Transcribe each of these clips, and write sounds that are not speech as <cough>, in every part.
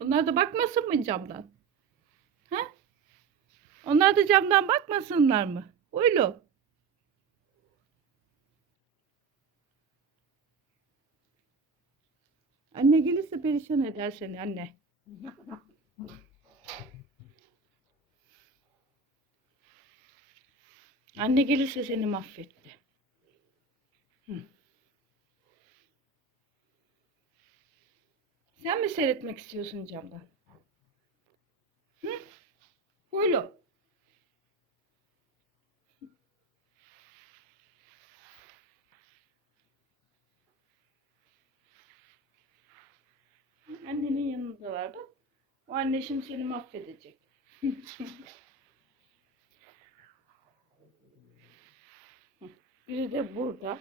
Onlar da bakmasın mı camdan? Ha? Onlar da camdan bakmasınlar mı? Uylu. Anne gelirse perişan eder seni anne. <laughs> Anne gelirse seni mahvetti. Hı. Sen mi seyretmek istiyorsun camdan? Hı? Huylu. Annenin yanındalar bak. O anne şimdi seni mahvedecek. <laughs> Biri de burada.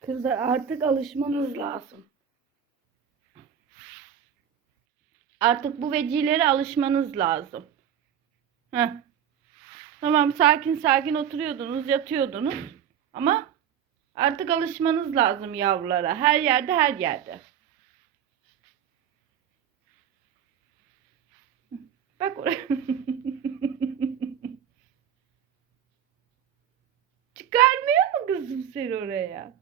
Kızlar artık alışmanız lazım. Artık bu vecilere alışmanız lazım. Heh. Tamam sakin sakin oturuyordunuz, yatıyordunuz. Ama artık alışmanız lazım yavrulara. Her yerde her yerde. Bak oraya. <laughs> Çıkarmıyor mu kızım seni oraya?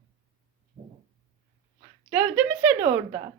Dövdü mü seni orada?